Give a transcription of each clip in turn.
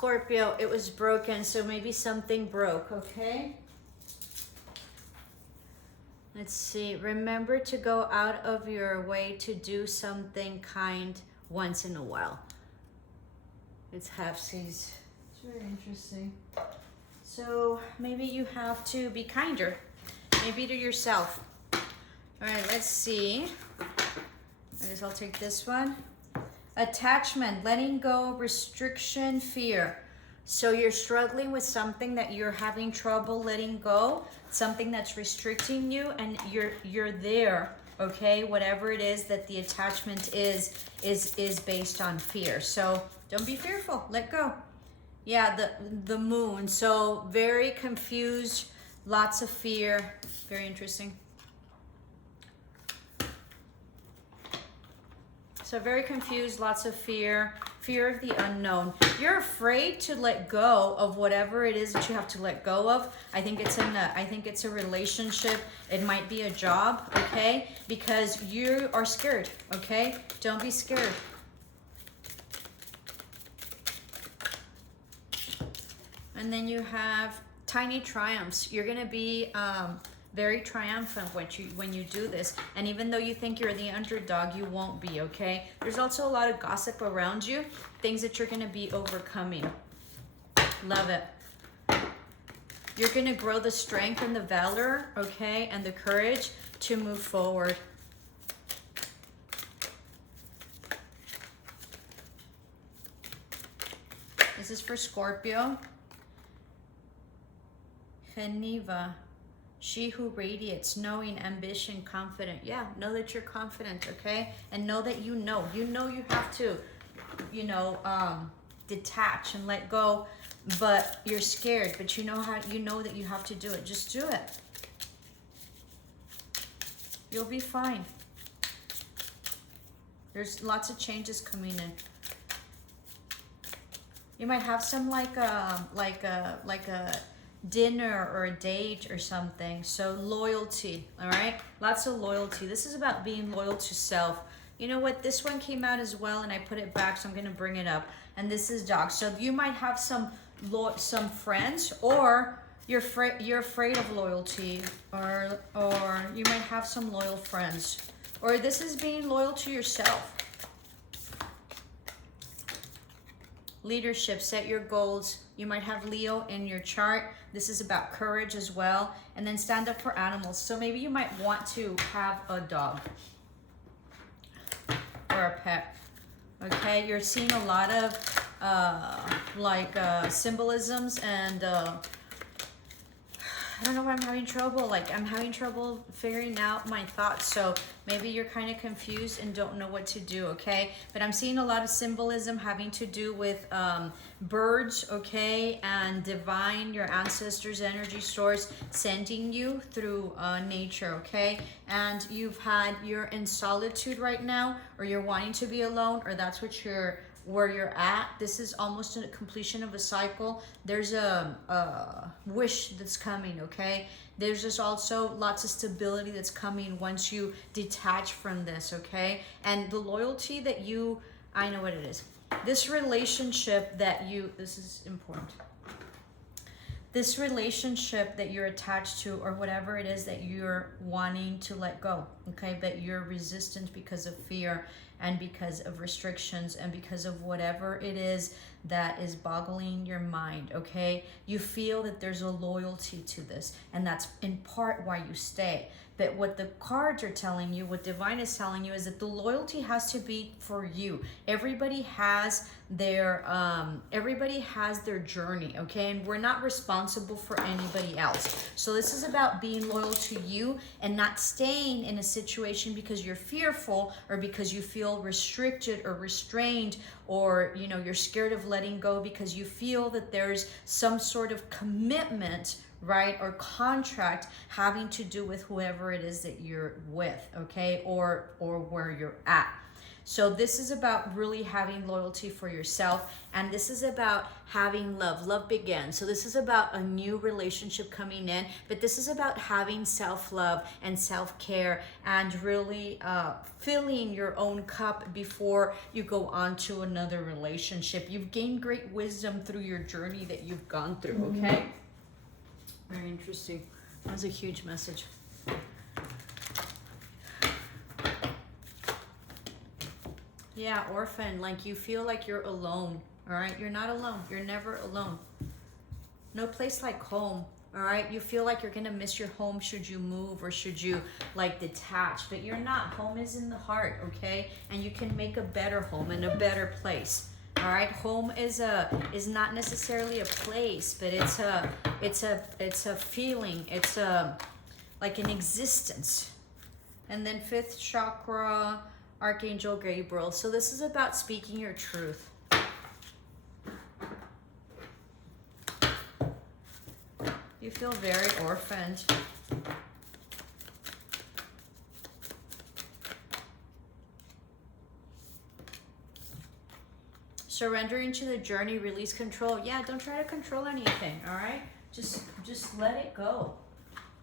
Scorpio, it was broken, so maybe something broke, okay? Let's see. Remember to go out of your way to do something kind once in a while. It's half-seas. It's very interesting. So maybe you have to be kinder, maybe to yourself. All right, let's see. I guess I'll take this one. Attachment, letting go, restriction, fear. So you're struggling with something that you're having trouble letting go, something that's restricting you, and you're there, okay? Whatever it is that the attachment is based on fear. So don't be fearful, let go. Yeah, the moon. So very confused, lots of fear. Very interesting. So very confused, lots of fear, fear of the unknown. You're afraid to let go of whatever it is that you have to let go of. I think it's a relationship. It might be a job, okay? Because you are scared, okay? Don't be scared. And then you have tiny triumphs. You're gonna be very triumphant when you do this, and even though you think you're the underdog, you won't be, okay? There's also a lot of gossip around you, things that you're going to be overcoming. Love it. You're going to grow the strength and the valor, okay, and the courage to move forward. This is for Scorpio. Geneva. She who radiates, knowing, ambition, confident. Yeah, know that you're confident, okay? And know that you know you have to, detach and let go, but you're scared, but you know that you have to do it. Just do it. You'll be fine. There's lots of changes coming in. You might have some like a dinner or a date or something. So loyalty, all right? Lots of loyalty. This is about being loyal to self. You know what? This one came out as well, and I put it back, so I'm gonna bring it up. And this is dog. So you might have some friends, or you're afraid of loyalty, or you might have some loyal friends, or this is being loyal to yourself. Leadership, set your goals. You might have Leo in your chart. This is about courage as well. And then stand up for animals. So maybe you might want to have a dog or a pet. Okay, you're seeing a lot of symbolisms, and I don't know why I'm having trouble. Like, I'm having trouble figuring out my thoughts. So maybe you're kind of confused and don't know what to do, okay? But I'm seeing a lot of symbolism having to do with birds, okay? And divine, your ancestors' energy source sending you through nature, okay? And you're in solitude right now, or you're wanting to be alone, or that's what where you're at. This is almost a completion of a cycle. There's a wish that's coming, okay? There's just also lots of stability that's coming once you detach from this, okay? And the loyalty that I know what it is. This relationship this is important. This relationship that you're attached to, or whatever it is that you're wanting to let go, okay? But you're resistant because of fear, and because of restrictions, and because of whatever it is that is boggling your mind, okay? You feel that there's a loyalty to this, and that's in part why you stay. But what the cards are telling you, what divine is telling you, is that the loyalty has to be for you. Everybody has their journey, okay? And we're not responsible for anybody else. So this is about being loyal to you and not staying in a situation because you're fearful, or because you feel restricted or restrained, or you're scared of letting go because you feel that there's some sort of commitment, right, or contract having to do with whoever it is that you're with, okay, or where you're at. So this is about really having loyalty for yourself, and this is about having love. Love began. So this is about a new relationship coming in, but this is about having self-love and self-care and really filling your own cup before you go on to another relationship. You've gained great wisdom through your journey that you've gone through, okay? Very interesting. That was a huge message. Yeah, orphan, like you feel like you're alone, all right? You're not alone. You're never alone. No place like home, all right? You feel like you're gonna miss your home should you move or should you like detach, but you're not. Home is in the heart, okay? And you can make a better home and a better place, all right? Home is not necessarily a place, but it's a feeling. It's like an existence. And then 5th chakra, Archangel Gabriel. So this is about speaking your truth. You feel very orphaned. Surrendering to the journey, release control. Yeah, don't try to control anything, all right? Just let it go.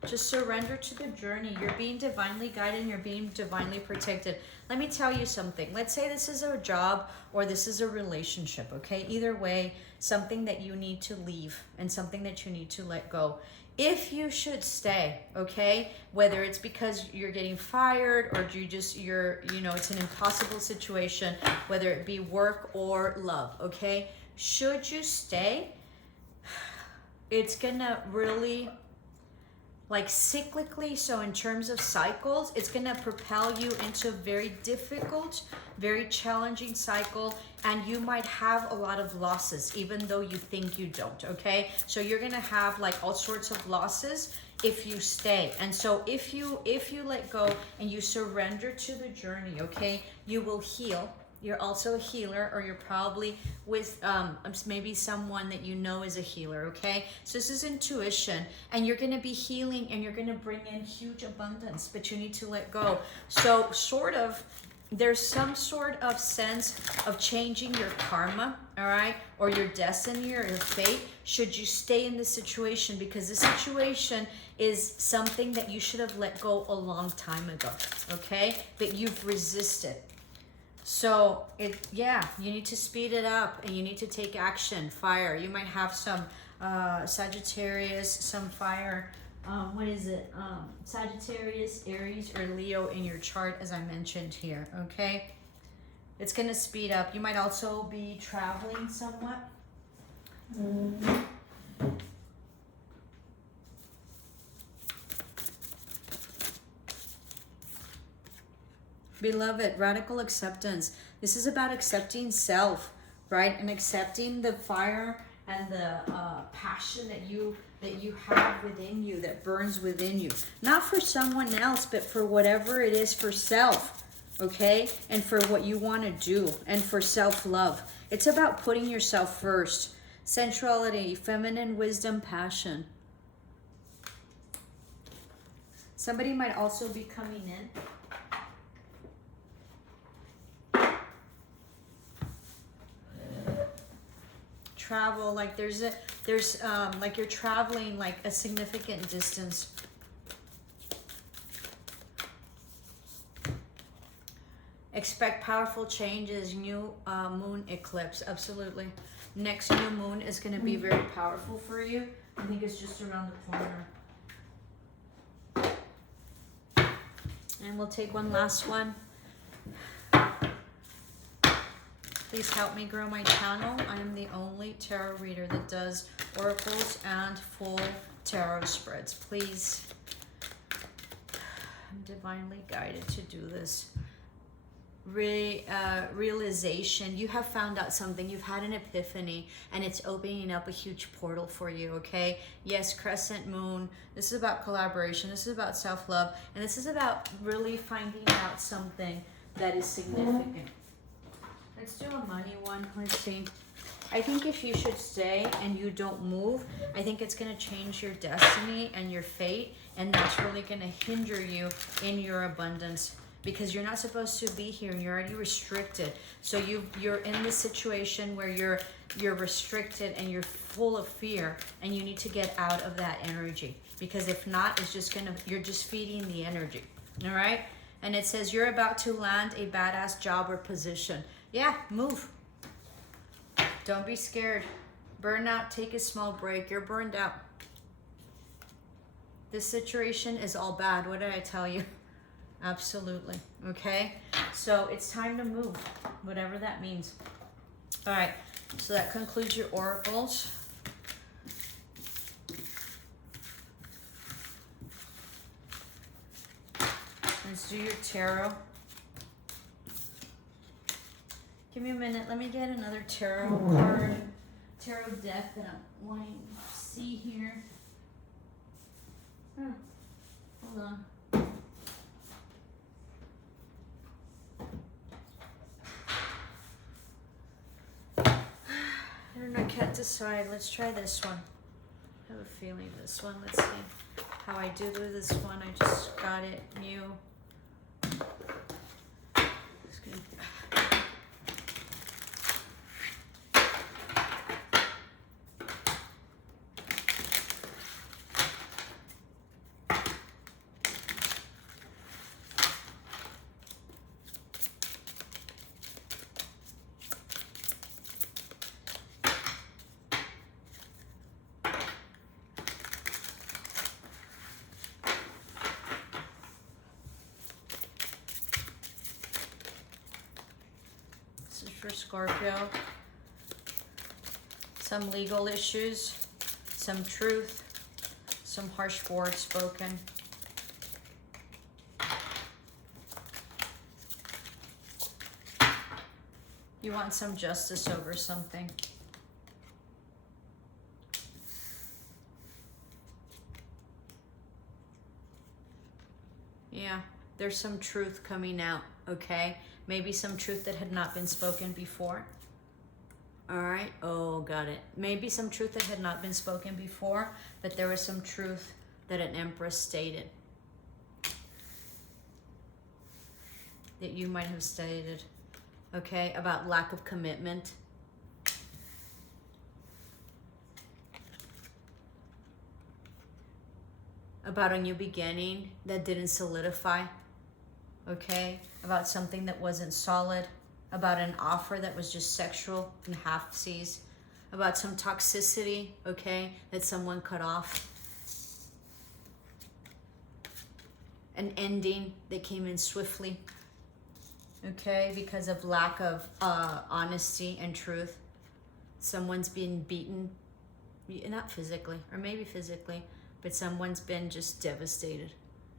Just surrender to the journey. You're being divinely guided and you're being divinely protected. Let me tell you something. Let's say this is a job or this is a relationship, okay? Either way, something that you need to leave and something that you need to let go. If you should stay, okay? Whether it's because you're getting fired or it's an impossible situation, whether it be work or love, okay? Should you stay, it's gonna really, like cyclically, so in terms of cycles, it's gonna propel you into a very difficult, very challenging cycle, and you might have a lot of losses, even though you think you don't, okay? So you're gonna have like all sorts of losses if you stay. And so if you let go and you surrender to the journey, okay, you will heal. You're also a healer, or you're probably with maybe someone that you know is a healer, okay? So this is intuition, and you're going to be healing, and you're going to bring in huge abundance, but you need to let go. So there's some sort of sense of changing your karma, all right, or your destiny or your fate, should you stay in this situation, because this situation is something that you should have let go a long time ago, okay? But you've resisted. So you need to speed it up, and you need to take action. Fire. You might have some Sagittarius, some fire. Sagittarius, Aries, or Leo in your chart, as I mentioned here. Okay. It's gonna speed up. You might also be traveling somewhat. Beloved, radical acceptance. This is about accepting self, right? And accepting the fire and the passion that you have within you, that burns within you. Not for someone else, but for whatever it is, for self, okay? And for what you want to do, and for self-love. It's about putting yourself first. Sensuality, feminine wisdom, passion. Somebody might also be coming in. Travel, like there's like you're traveling like a significant distance. Expect powerful changes. New moon eclipse, absolutely. Next new moon is going to be very powerful for you. I think it's just around the corner. And we'll take one last one. Please help me grow my channel. I am the only tarot reader that does oracles and full tarot spreads. Please, I'm divinely guided to do this. Realization. You have found out something. You've had an epiphany, and it's opening up a huge portal for you, okay? Yes, crescent moon. This is about collaboration. This is about self-love. And this is about really finding out something that is significant. Let's do a money one. Let's see. I think if you should stay and you don't move, I think it's going to change your destiny and your fate, and that's really going to hinder you in your abundance. because you're not supposed to be here and you're already restricted. So you're in this situation where you're restricted and you're full of fear, and you need to get out of that energy, because if not, it's just you're just feeding the energy. All right? And it says you're about to land a badass job or position. Yeah, move. Don't be scared. Burn out, take a small break. You're burned out. This situation is all bad. What did I tell you? Absolutely. Okay? So it's time to move, whatever that means. All right. So that concludes your oracles. Let's do your tarot. Give me a minute. Let me get another tarot card, tarot deck that I'm wanting to see here. Hold on. I don't know, can't decide. Let's try this one. I have a feeling this one. Let's see how I do with this one. I just got it new. For Scorpio, some legal issues, some truth, some harsh words spoken. You want some justice over something. Yeah, there's some truth coming out, okay? Maybe some truth that had not been spoken before. All right. Oh, got it. Maybe some truth that had not been spoken before, but there was some truth that an empress stated. That you might have stated, okay, about lack of commitment. About a new beginning that didn't solidify. Okay, about something that wasn't solid, about an offer that was just sexual and half-seas, about some toxicity, okay, that someone cut off, an ending that came in swiftly, okay, because of lack of honesty and truth. Someone's been beaten, not physically, or maybe physically, but someone's been just devastated,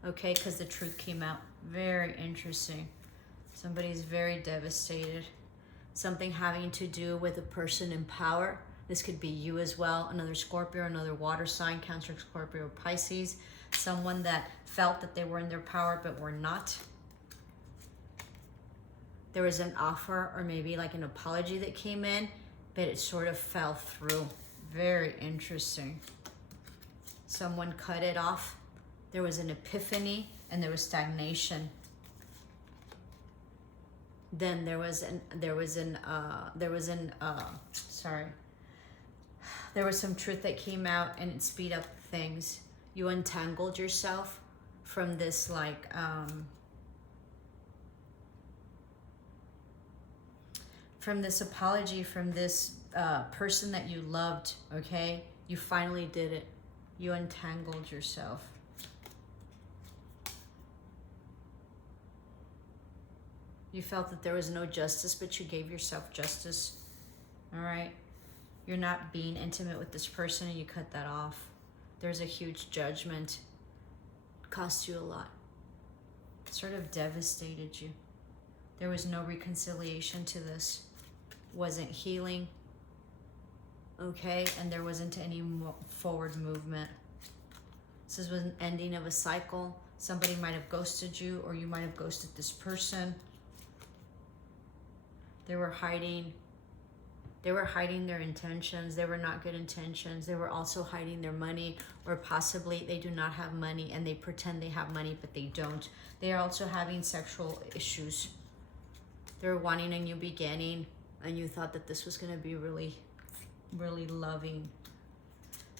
okay, because the truth came out. Very interesting. Somebody's very devastated. Something having to do with a person in power. This could be you as well. Another Scorpio, another water sign, Cancer, Scorpio, Pisces. Someone that felt that they were in their power but were not. There was an offer or maybe like an apology that came in, but it sort of fell through. Very interesting. Someone cut it off. There was an epiphany. And there was stagnation. Then there was some truth that came out and it speed up things. You untangled yourself from this from this apology, from this person that you loved, okay? You finally did it. You untangled yourself. You felt that there was no justice, but you gave yourself justice. All right? You're not being intimate with this person and you cut that off. There's a huge judgment. It cost you a lot. It sort of devastated you. There was no reconciliation to this. Wasn't healing. Okay? And there wasn't any forward movement. This was an ending of a cycle. Somebody might have ghosted you, or you might have ghosted this person. They were hiding They were hiding their intentions. They were not good intentions. They were also hiding their money, or possibly they do not have money and they pretend they have money, but they don't. They are also having sexual issues. They're wanting a new beginning, and you thought that this was going to be really, really loving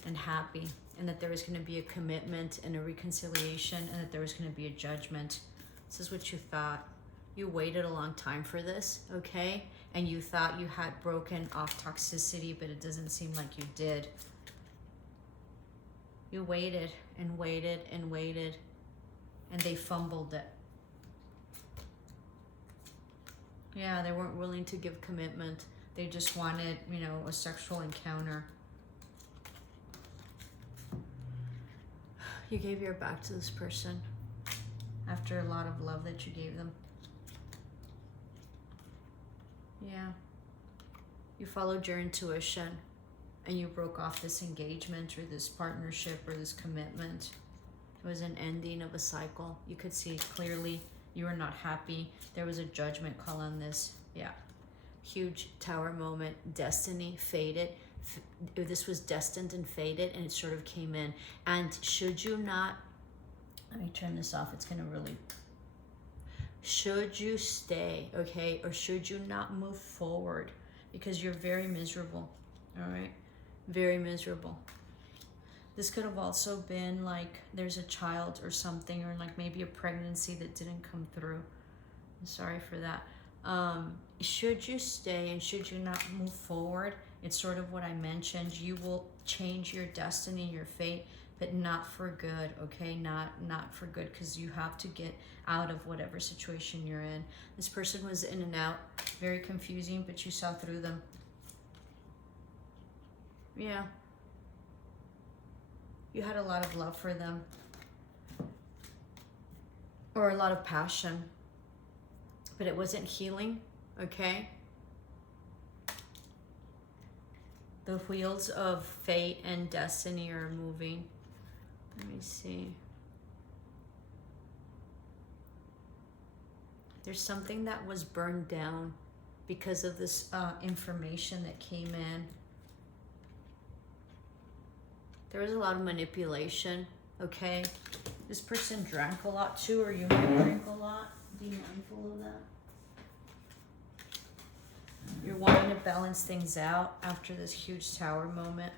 and happy, and that there was going to be a commitment and a reconciliation, and that there was going to be a judgment. This is what you thought. You waited a long time for this, okay? And you thought you had broken off toxicity, but it doesn't seem like you did. You waited and waited and waited, and they fumbled it. Yeah, they weren't willing to give commitment. They just wanted, you know, a sexual encounter. You gave your back to this person after a lot of love that you gave them. Yeah. You followed your intuition and you broke off this engagement or this partnership or this commitment. It was an ending of a cycle. You could see clearly you were not happy. There was a judgment call on this. Yeah. Huge tower moment. Destiny faded. This was destined and faded, and it sort of came in. And should you not, let me turn this off. It's going to really, should you stay, okay, or should you not move forward? Because you're very miserable, all right? Very miserable. This could have also been like there's a child or something, or like maybe a pregnancy that didn't come through. I'm sorry for that. Should you stay and should you not move forward? It's sort of what I mentioned. You will change your destiny, your fate, but not for good, okay? Not for good, because you have to get out of whatever situation you're in. This person was in and out, very confusing, but you saw through them. Yeah. You had a lot of love for them, or a lot of passion, but it wasn't healing, okay? The wheels of fate and destiny are moving. Let me see. There's something that was burned down because of this information that came in. There was a lot of manipulation, okay? This person drank a lot too, or you might drink a lot. Be mindful of that. You're wanting to balance things out after this huge tower moment.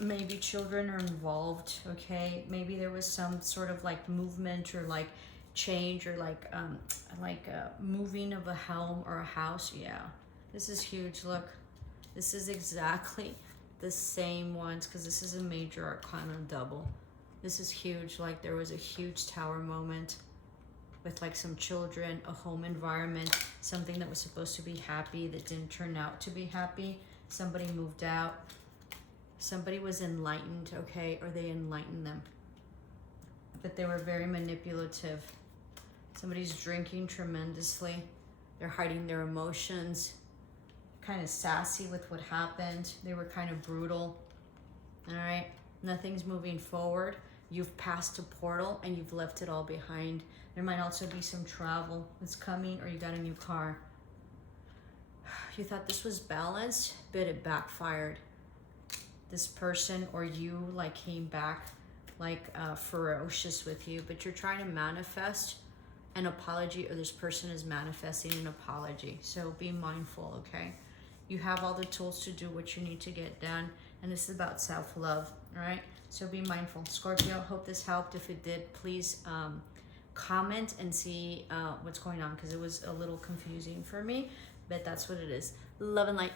Maybe children are involved, okay? Maybe there was some sort of like movement or like change or like a moving of a home or a house. Yeah, this is huge. Look, this is exactly the same ones, because this is a major arcana double. This is huge. Like there was a huge tower moment with like some children, a home environment, something that was supposed to be happy that didn't turn out to be happy. Somebody moved out. Somebody was enlightened, okay, or they enlightened them. But they were very manipulative. Somebody's drinking tremendously. They're hiding their emotions. Kind of sassy with what happened. They were kind of brutal. All right, nothing's moving forward. You've passed a portal and you've left it all behind. There might also be some travel that's coming, or you got a new car. You thought this was balanced, but it backfired. This person or you like came back like ferocious with you, but you're trying to manifest an apology, or this person is manifesting an apology. So be mindful, okay? You have all the tools to do what you need to get done, and this is about self-love, all right? So be mindful. Scorpio, hope this helped. If it did, please comment and see what's going on, because it was a little confusing for me, but that's what it is. Love and light.